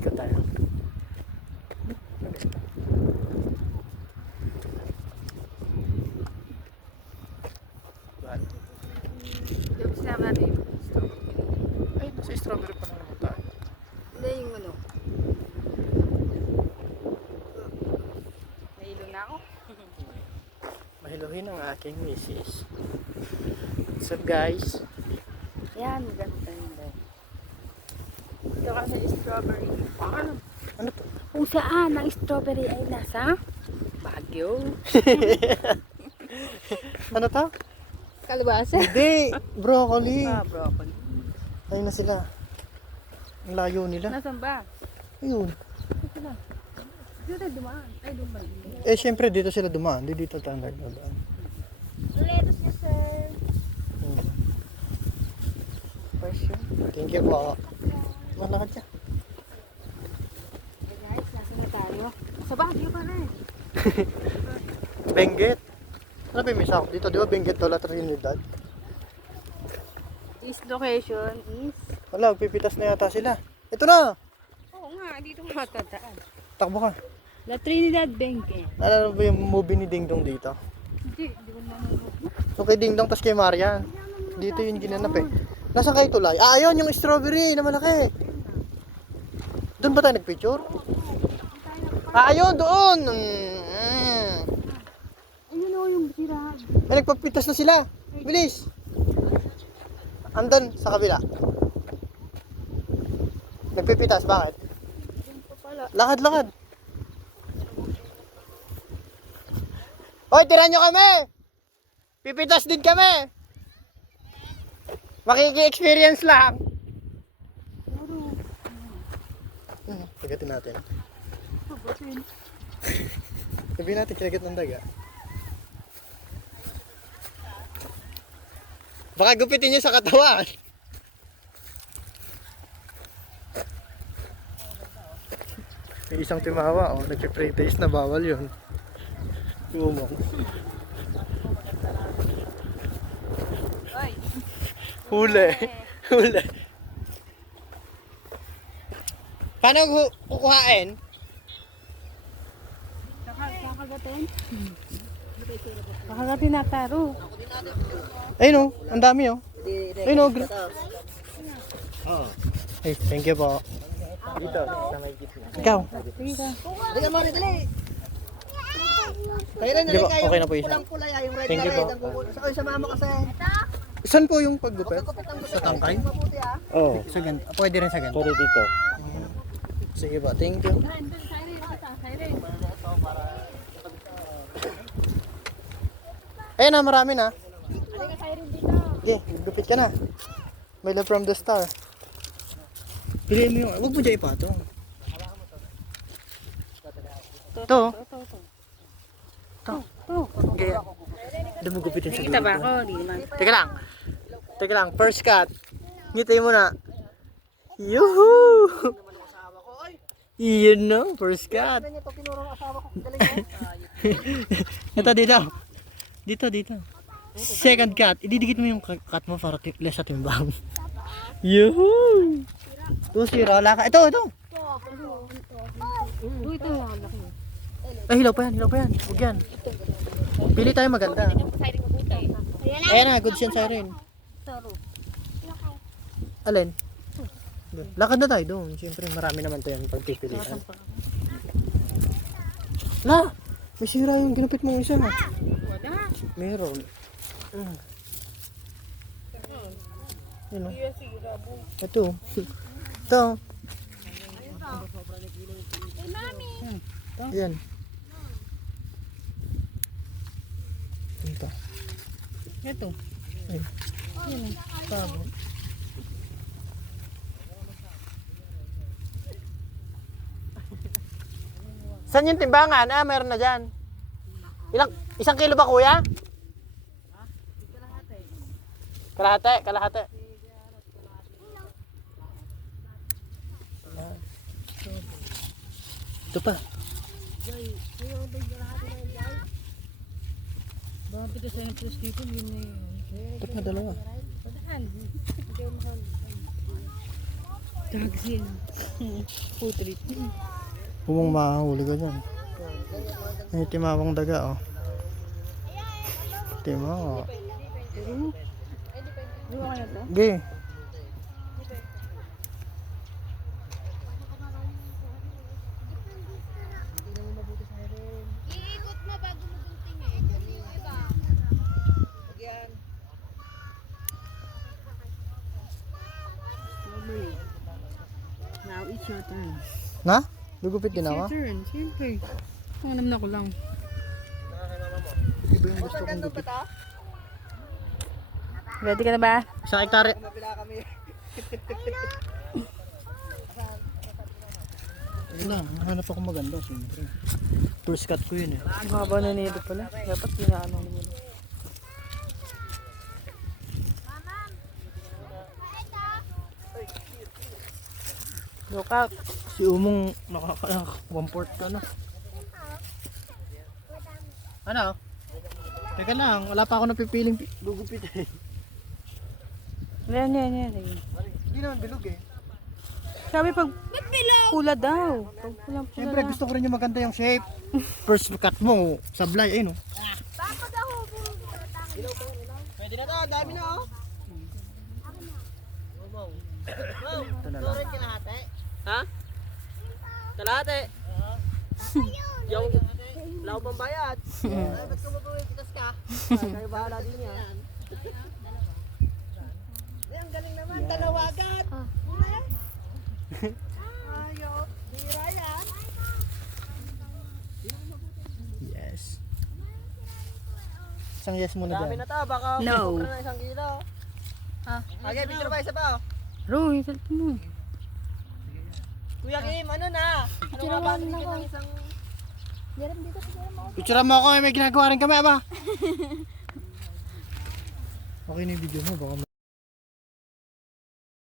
Ikot tayo. Yung sinama natin yung Ay, nasa strawberry pa naman tayo. hindi yung ano. Nahilo na ako. Mahiluhin ang aking misis. What's up guys? Yan, maganda yun daw. Ito kasi strawberry farm. Ano to? Kung saan ang strawberry ay nasa Baguio. Ano to? Kalabasa. Hindi! Broccoli! Ah, broccoli. Ayun na sila. Ang layo nila. Nasaan ba? Ayun. Ito na. Dito dumaan. Ay, dumaan. Eh syempre dito sila dumaan. Di dito tayo nagdadaan. Lettuce niya, sir. Question. Thank you po. Malakad ka. Hey guys, nasa na tayo? Sa Baguio pa rin. Benguet. Ano ba yung misak? Dito di ba Benguet to La Trinidad? This location is... Wala, pipitas na yata sila. Ito na! Oo nga, dito matadaan. Takbo ka. La Trinidad Benguet. Naalala ba yung movie ni Ding Dong dito? Hindi ko manonood. So kay Ding Dong tas kay Marian. Dito yung ginanap eh. Nasaan kayo tulay? Ah, ayun yung strawberry na malaki. Doon ba tayo nagpicture? Ah, ayun, doon! Ayun o yung sirahan. May nagpapitas na sila. Bilis! Andun sa kabila. Nagpipitas, bakit? Lakad-lakad. Hoy, tira nyo kami! Pipitas din kami! Makiki-experience lang. Kagatin natin. Sabihin natin, kinagat ng daga. Baka gupitin nyo sa katawan. May isang timawa, oh, nagpe-pray taste na bawal yun. Umong. Ay, Huli. Huli. Paano kukuhain? kakagatin? Kakagatin na taro. Ayun oh, ang dami oh. Ayun oh. Hey, thank you po. Dito, sa may gitna. Ikaw. Sige ka. Dali mo rin, dali. Kaya rin Di ba, kayo. okay na po isa. Pulang-pula yung red Thank na you po. red. Sa mama kasi. Saan po yung paggupit? Sa tangkay? Mabuti ah. Oo. Sa ganito. Pwede rin sa ganito. Pwede dito. Sige ba, thank you. Ayun na, marami na. Okay, gupit ka na. My love from the star. Piliin mo yung, huwag mo dyan ipatong. Ito. Ito. Okay. Doon mo gupitin sa Kita ba dulo. ako? Di naman. Teka lang. Teka lang, first cut. Ngitin mo na. Yuhuu! Iyon no, first cut. Ito pinuro ng asawa ko. Galing Ito dito. Dito. Second cut. Ididikit mo yung cut mo para less sa timbang. Yuhuu! 2-0. Wala ka. Ito. Uy, ito. Laki. Ay, hilaw pa yan. Huwag yan. Pili tayo maganda. Ayan na, good siyan siren. Alin? Lakad na tayo doon. Siyempre marami naman to yan pagpipilian. La! May sira yung ginupit mong isa. Wala. Meron. Yun o. Ito. Ito. Yan. Ito. Ito. Ay. Tabo. Saan yung timbangan? Ah, meron na dyan. Isang kilo ba kuya? Kalahati. Ito pa. Bakit ito sa interest dito? Yun na yun. Ito pa, dalawa. Dagsin. Putrit. Humong makahuli ka dyan. May timawang daga, oh. Timawa. Luwa kaya to? Okay. Iikot mo bago mo gunting eh. Yung iba. Strawberry. Now it's your turn. Na? Lugupit din It's ako? your turn. Siyempre. Ang alam na ko lang. Iba yung gusto kong gupit. Ready ka na ba? Sa hektare. Mabila kami. Ayun lang, hanap ako maganda, siyempre. First cut ko yun eh. Ang haba na nito pala. Dapat ginaano mo na. Look out. Si Umong nakaka-1/4 ka na. Ano? Teka lang, wala pa ako napipiling gugupit eh. Yan. Hindi naman bilog eh. Sabi pag pula daw. Pag pula. Siyempre gusto ko rin yung maganda yung shape. First cut mo, sablay, ayun oh. Pwede na to, dami na oh. Ito na lang. Kalahati. Ha? Kalahati. Yung wala ko pang bayad. Ay, ba't ka mabuwitas ka? Kayo bahala din yan. Ay, ang galing naman, dalawagan. Ayaw, hira yan. Yes. Isang yes muna Dami dyan. na to, baka No. sobra na 1 kilo. Okay, picture ba isa pa oh. Roy, salto mo. Kuya Kim, ano na? Ano nga ba bigyan ng isang... Picture mo ako, may ginagawa rin kami, aba. Okay na yung video mo, baka